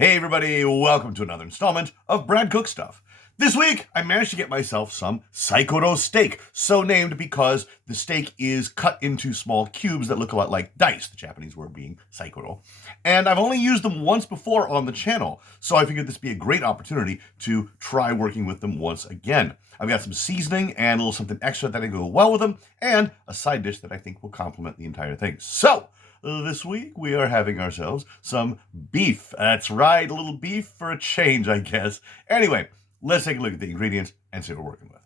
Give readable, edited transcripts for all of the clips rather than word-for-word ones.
Hey everybody, welcome to another installment of Brad Cook Stuff. This week, I managed to get myself some Saikoro steak, so named because the steak is cut into small cubes that look a lot like dice, the Japanese word being Saikoro. And I've only used them once before on the channel, so I figured this would be a great opportunity to try working with them once again. I've got some seasoning and a little something extra that I go well with them, and a side dish that I think will complement the entire thing. So, this week we are having ourselves some beef. That's right, a little beef for a change, I guess. Anyway, let's take a look at the ingredients and see what we're working with.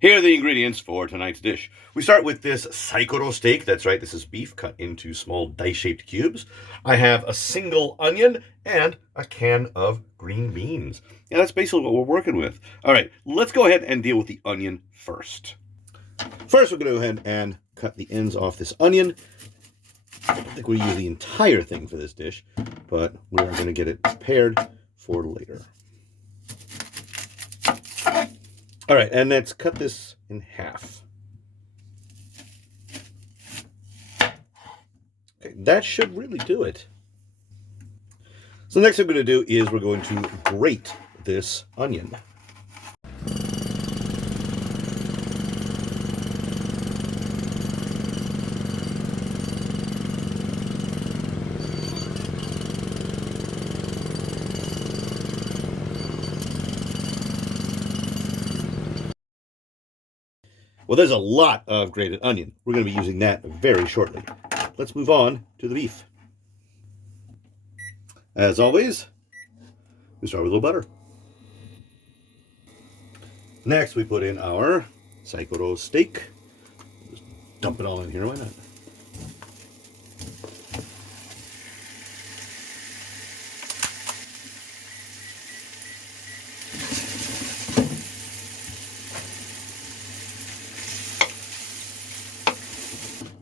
Here are the ingredients for tonight's dish. We start with this Saikoro steak. That's right, this is beef cut into small dice-shaped cubes. I have a single onion and a can of green beans. Yeah, that's basically what we're working with. All right, let's go ahead and deal with the onion first. First, we're going to go ahead and cut the ends off this onion. I don't think we'll use the entire thing for this dish, but we're going to get it prepared for later. All right, and let's cut this in half. Okay, that should really do it. So the next thing we're going to do is we're going to grate this onion. Well, there's a lot of grated onion. We're going to be using that very shortly. Let's move on to the beef. As always, we start with a little butter. Next, we put in our Saikoro steak. Just dump it all in here, why not?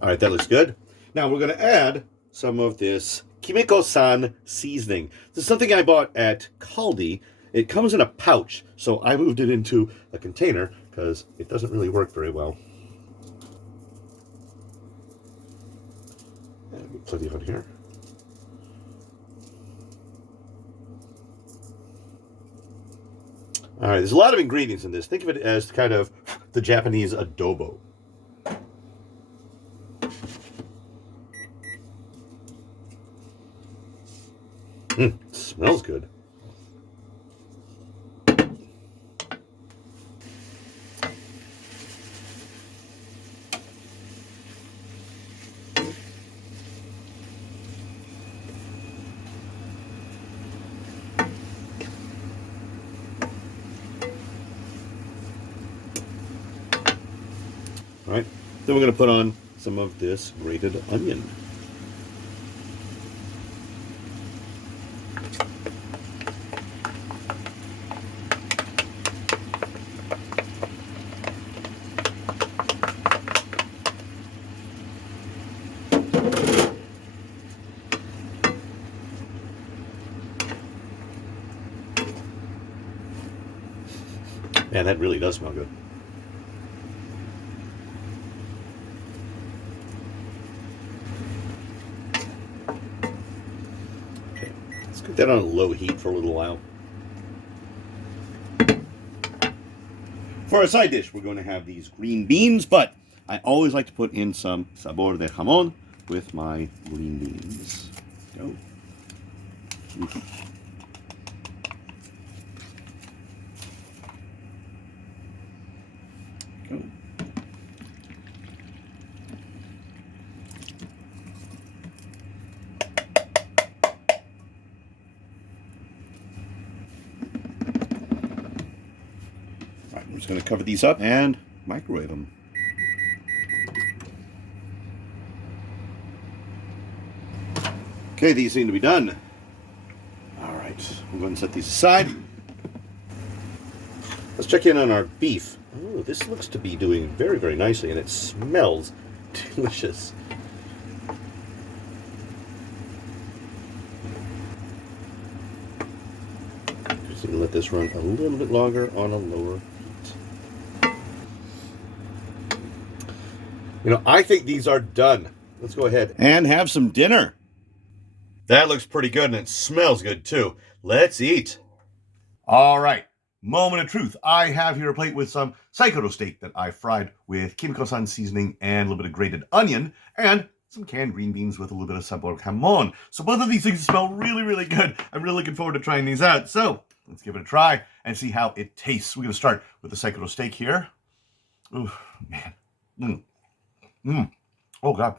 All right, that looks good. Now we're going to add some of this Kimiko-san seasoning. This is something I bought at Caldi. It comes in a pouch, so I moved it into a container because it doesn't really work very well. And plenty of it here. All right, there's a lot of ingredients in this. Think of it as kind of the Japanese adobo. Smells good. All right, then we're going to put on some of this grated onion. Man, that really does smell good. Okay, let's cook that on a low heat for a little while. For our side dish, we're going to have these green beans, but I always like to put in some sabor de jamón with my green beans. Go. Go. All right, I'm just going to cover these up and microwave them. Okay, these seem to be done. All right, I'm going to set these aside. Let's check in on our beef. Oh, this looks to be doing very, very nicely, and it smells delicious. Just going to let this run a little bit longer on a lower heat. You know, I think these are done. Let's go ahead and have some dinner. That looks pretty good and it smells good too. Let's eat. All right. Moment of truth. I have here a plate with some Saikoro steak that I fried with kimiko-san seasoning and a little bit of grated onion and some canned green beans with a little bit of sabor hamon. So both of these things smell really, really good. I'm really looking forward to trying these out. So let's give it a try and see how it tastes. We're going to start with the Saikoro steak here. Oh, man. Oh, God.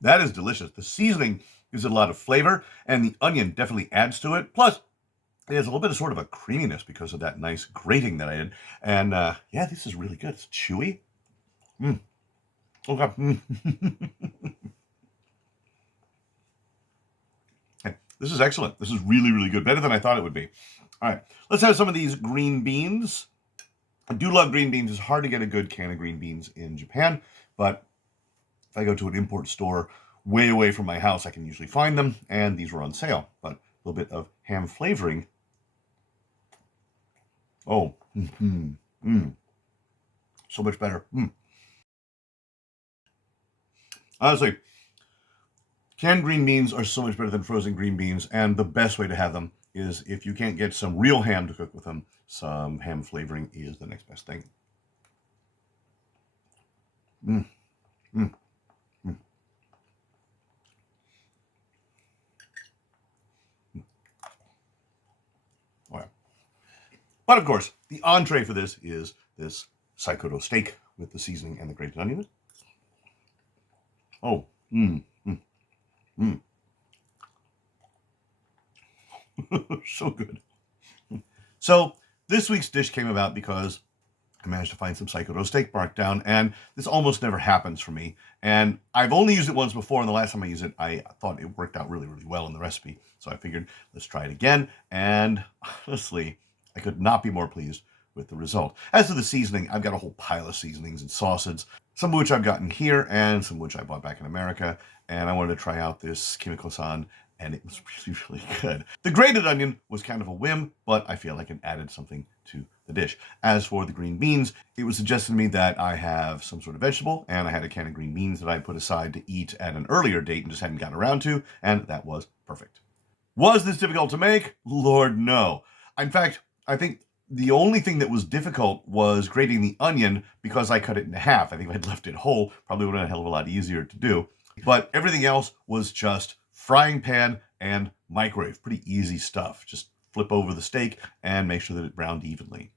That is delicious. The seasoning gives it a lot of flavor, and the onion definitely adds to it. Plus, it has a little bit of sort of a creaminess because of that nice grating that I did. And yeah, this is really good. It's chewy. Oh, God. This is excellent. This is really, really good. Better than I thought it would be. All right, let's have some of these green beans. I do love green beans. It's hard to get a good can of green beans in Japan, but if I go to an import store way away from my house, I can usually find them, and these were on sale. But a little bit of ham flavoring. Oh, so much better. Honestly, canned green beans are so much better than frozen green beans, and the best way to have them is if you can't get some real ham to cook with them, some ham flavoring is the next best thing. But of course, the entree for this is this Saikoro steak with the seasoning and the grated onion. Oh, so good. So this week's dish came about because I managed to find some Saikoro steak marked down, and this almost never happens for me. And I've only used it once before, and the last time I used it, I thought it worked out really, really well in the recipe. So I figured, let's try it again. And honestly, I could not be more pleased with the result. As to the seasoning, I've got a whole pile of seasonings and sauces, some of which I've gotten here and some of which I bought back in America. And I wanted to try out this kimiko-san, and it was really, really good. The grated onion was kind of a whim, but I feel like it added something to the dish. As for the green beans, it was suggested to me that I have some sort of vegetable, and I had a can of green beans that I put aside to eat at an earlier date and just hadn't gotten around to, and that was perfect. Was this difficult to make? Lord, no. In fact, I think the only thing that was difficult was grating the onion because I cut it in half. I think if I'd left it whole, probably would have been a hell of a lot easier to do. But everything else was just frying pan and microwave. Pretty easy stuff. Just flip over the steak and make sure that it browned evenly.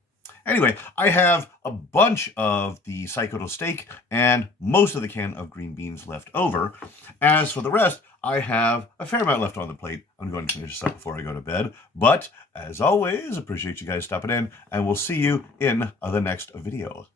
Anyway, I have a bunch of the Saikoro steak and most of the can of green beans left over. As for the rest, I have a fair amount left on the plate. I'm going to finish this up before I go to bed. But, as always, appreciate you guys stopping in, and we'll see you in the next video.